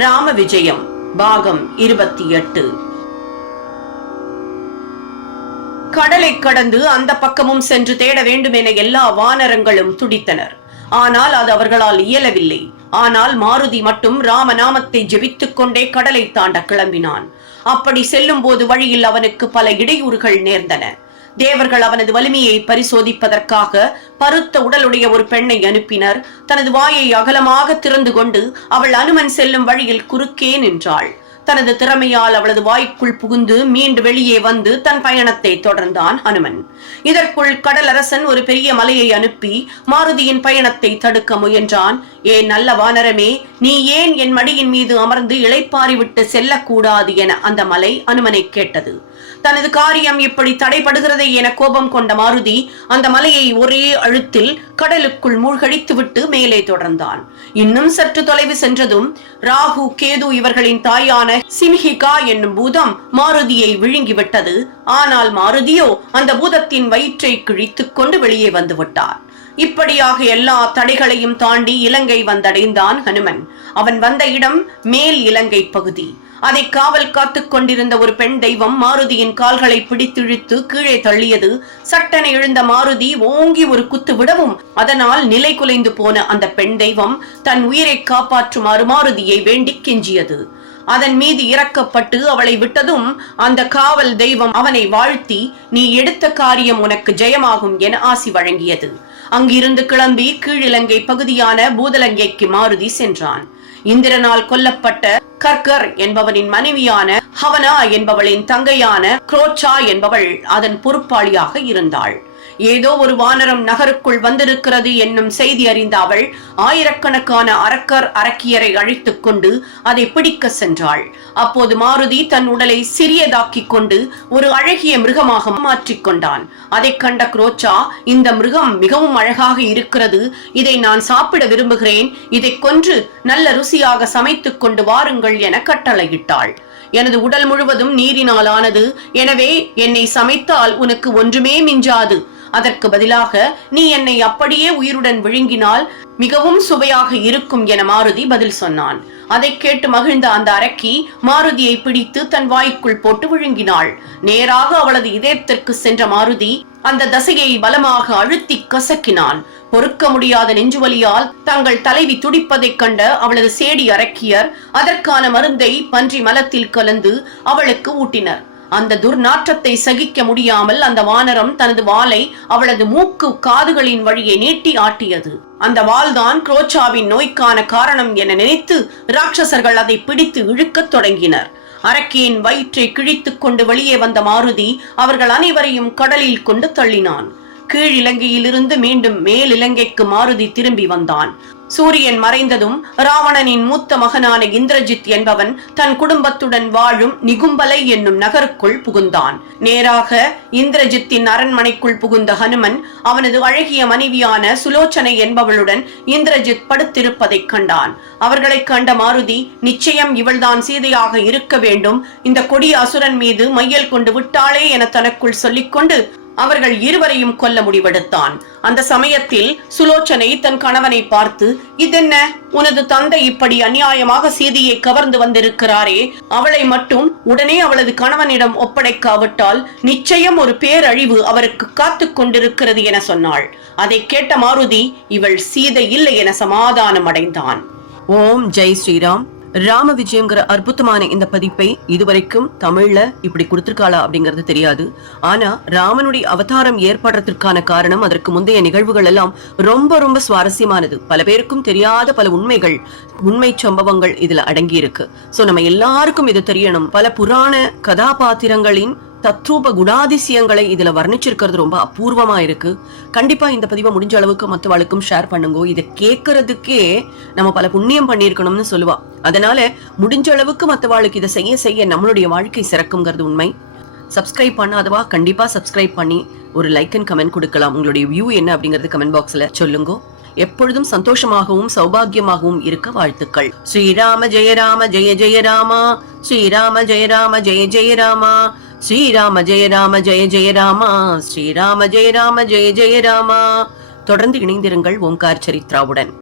ராம விஜயம் பாகம் 28. கடலை கடந்து அந்த பக்கமும் சென்று தேட வேண்டும் என எல்லா வானரங்களும் துடித்தனர். ஆனால் அது அவர்களால் இயலவில்லை. ஆனால் மாருதி மட்டும் ராமநாமத்தை ஜெபித்துக் கொண்டே கடலை தாண்ட கிளம்பினான். அப்படி செல்லும் போது வழியில் அவனுக்கு பல இடையூறுகள் நேர்ந்தன. தேவர்கள் அவனது வலிமையை பரிசோதிப்பதற்காக பருத்த உடலுடைய ஒரு பெண்ணை அனுப்பினர். தனது வாயை அகலமாக திறந்து கொண்டு அவள் அனுமன் செல்லும் வழியில் குறுக்கே நின்றாள். தனது திறமையால் அவளது வாய்க்குள் புகுந்து மீண்டு வெளியே வந்து தன் பயணத்தை தொடர்ந்தான் ஹனுமன். இதற்குள் கடலரசன் ஒரு பெரிய மலையை அனுப்பி மாருதியின் பயணத்தை தடுக்க முயன்றான். ஏன் நல்ல வானரமே, நீ ஏன் என் மடியின் மீது அமர்ந்து இளைப்பாரி விட்டு செல்லக்கூடாது என அந்த மலை அனுமனை கேட்டது. தனது காரியம் இப்படி தடைபடுகிறதை என கோபம் கொண்ட மாருதி அந்த மலையை ஒரே அழுத்தில் கடலுக்குள் மூழ்கடித்து விட்டு மேலே தொடர்ந்தான். இன்னும் சற்று தொலைவு சென்றதும் ராகு கேது இவர்களின் தாயான சிம்ஹிகா என்னும் பூதம் மாருதியை விழுங்கிவிட்டது. ஆனால் மாருதியோ அந்த பூதத்தின் வயிற்றை கிழித்துக் கொண்டு வெளியே வந்து விட்டார். இப்படியாக எல்லா தடைகளையும் தாண்டி இலங்கை வந்தடைந்தான் ஹனுமன். அவன் வந்த இடம் மேல் இலங்கை பகுதி. அதை காவல் காத்துக் கொண்டிருந்த ஒரு பெண் தெய்வம் மாருதியின் கால்களை பிடித்திழுத்து கீழே தள்ளியது. சட்டென எழுந்த மாருதி ஓங்கி ஒரு குத்து விடவும் அதனால் நிலை குலைந்து போன அந்த பெண் தெய்வம் தன் உயிரை காப்பாற்றுமாறு மாருதியை வேண்டி கெஞ்சியது. அதன் மீது இறக்கப்பட்டு அவளை விட்டதும் அந்த காவல் தெய்வம் அவனை வாழ்த்தி, நீ எடுத்த காரியம் உனக்கு ஜெயமாகும் என ஆசி வழங்கியது. அங்கிருந்து கிளம்பி கீழிலங்கை பகுதியான பூதலங்கைக்கு மாருதி சென்றான். இந்திரனால் கொல்லப்பட்ட கர்கர் என்பவனின் மனைவியான ஹவனா என்பவளின் தங்கையான குரோச்சா என்பவள் அதன் பொறுப்பாளியாக இருந்தாள். ஏதோ ஒரு வானரம் நகருக்குள் வந்திருக்கிறது என்னும் செய்தி அறிந்த அவள் ஆயிரக்கணக்கான அரக்கர் அரக்கியரை அழைத்துக் கொண்டு அதை பிடிக்க சென்றாள். அப்போது மாருதி தன் உடலை சிறியதாக்கிக் கொண்டு ஒரு அழகிய மிருகமாக மாற்றிக்கொண்டான். அதை கண்ட குரோச்சா, இந்த மிருகம் மிகவும் அழகாக இருக்கிறது, இதை நான் சாப்பிட விரும்புகிறேன், இதை கொன்று நல்ல ருசியாக சமைத்துக் கொண்டு வாருங்கள் என கட்டளையிட்டாள். எனது உடல் முழுவதும் நீரினால் ஆனது, எனவே என்னை சமைத்தால் உனக்கு ஒன்றுமே மிஞ்சாது. அதற்கு பதிலாக நீ என்னை அப்படியே உயிருடன் விழுங்கினால் மிகவும் சுவையாக இருக்கும் என மாருதி பதில் சொன்னான். அதை கேட்டு மகிழ்ந்த அந்த அரக்கி மாருதியை பிடித்து தன் வாய்க்குள் போட்டு விழுங்கினாள். நேராக அவளது இதயத்திற்கு சென்ற மாருதி அந்த தசையை பலமாக அழுத்தி கசக்கினான். பொறுக்க முடியாத நெஞ்சுவலியால் தங்கள் தலைவி துடிப்பதைக் கண்ட அவளது சேடி அரக்கியர் அதற்கான மருந்தை பன்றி மலத்தில் கலந்து அவளுக்கு ஊட்டினர். அந்த துர்நாற்றத்தை சகிக்க முடியாமல் அந்த வானரம் தனது வாளை அவளது மூக்கு காதுகளின் வழியே நீட்டி ஆட்டியது. அந்த வாள்தான் குரோச்சாவின் நோய்க்கான காரணம் என நினைத்து ராட்சசர்கள் அதை பிடித்து இழுக்கத் தொடங்கினர். அரக்கியின் வயிற்றை கிழித்துக் கொண்டு வெளியே வந்த மாருதி அவர்கள் அனைவரையும் கடலில் கொண்டு தள்ளினான். கீழிலங்கையிலிருந்து மீண்டும் மேலிலங்கைக்கு மாருதி திரும்பி வந்தான். சூரியன் மறைந்ததும் ராவணனின் மூத்த மகனான இந்திரஜித் என்பவன் தன் குடும்பத்துடன் வாழும் நிகும்பலை என்னும் நகருக்குள் புகுந்தான். நேராக இந்திரஜித்தின் அரண்மனைக்குள் புகுந்த ஹனுமன் அவனது அழகிய மனைவியான சுலோச்சனை என்பவளுடன் இந்திரஜித் படுத்திருப்பதைக் கண்டான். அவர்களை கண்ட மாருதி, நிச்சயம் இவள்தான் சீதையாக இருக்க வேண்டும், இந்த கொடிய அசுரன் மீது மையல் கொண்டு விட்டாளே என தனக்குள் சொல்லிக்கொண்டு அவர்கள் இருவரையும் கொல்ல முடிவெடுத்தான். அந்த சமயத்தில் சுலோச்சனை தன் கணவனை பார்த்து, இதென்ன, உனது தந்தை இப்படி அநியாயமாக சீதையை கவர்ந்து வந்திருக்கிறாரே, அவளை மட்டும் உடனே அவளது கணவனிடம் ஒப்படைக்காவிட்டால் நிச்சயம் ஒரு பேரழிவு அவருக்கு காத்து கொண்டிருக்கிறது என சொன்னாள். அதை கேட்ட மாருதி, இவள் சீதை இல்லை என சமாதானம் அடைந்தான். ஓம் ஜெய் ஸ்ரீராம். ராம விஜயங்கிற அற்புதமான இந்த பதிப்பை இதுவரைக்கும் தமிழ்ல இப்படி கொடுத்திருக்காளா அப்படிங்கிறது தெரியாது. ஆனா ராமனுடைய அவதாரம் ஏற்படுறதுக்கான காரணம் அதற்கு முந்தைய நிகழ்வுகள் எல்லாம் ரொம்ப ரொம்ப சுவாரஸ்யமானது. பல பேருக்கும் தெரியாத பல உண்மை சம்பவங்கள் இதுல அடங்கி இருக்கு. சோ நம்ம எல்லாருக்கும் இது தெரியணும். பல புராண கதாபாத்திரங்களின் தத்ரூப குணாதிசயங்களை இதுல வர்ணிச்சிருக்கிறது ரொம்ப அபூர்வமா இருக்கு. கண்டிப்பா இந்த பதிவை முடிஞ்ச அளவுக்கு மற்றவளுக்கும் ஷேர் பண்ணுங்க. இதை கேட்கறதுக்கே நம்ம பல புண்ணியம் பண்ணிருக்கணும்னு சொல்லுவா. அதனால முடிஞ்ச அளவுக்கு மற்றவாளுக்கு இதை செய்ய செய்ய நம்மளுடைய வாழ்க்கை சிறக்குங்கிறது உண்மை. சப்ஸ்கிரைப் பண்ணாதவா கண்டிப்பா சப்ஸ்கிரைப் பண்ணி ஒரு லைக் அண்ட் கமெண்ட் கொடுக்கலாம். உங்களுடைய வியூ என்ன அப்படிங்கறது கமெண்ட் பாக்ஸ்ல சொல்லுங்க. எப்பொழுதும் சந்தோஷமாகவும் சௌபாகியமாகவும் இருக்க வாழ்த்துக்கள். ஸ்ரீராம ஜெய ராம ஜெய ஜெய ராமா, ஸ்ரீராம ஜெய ராம ஜெய ஜெய ராமா, ஸ்ரீராம ஜெய ராம ஜெய ஜெய ராமா, ஸ்ரீராம ஜெய ராம ஜெய ஜெய ராமா. தொடர்ந்து இணைந்திருங்கள் ஓம்கார் சரித்ராவுடன்.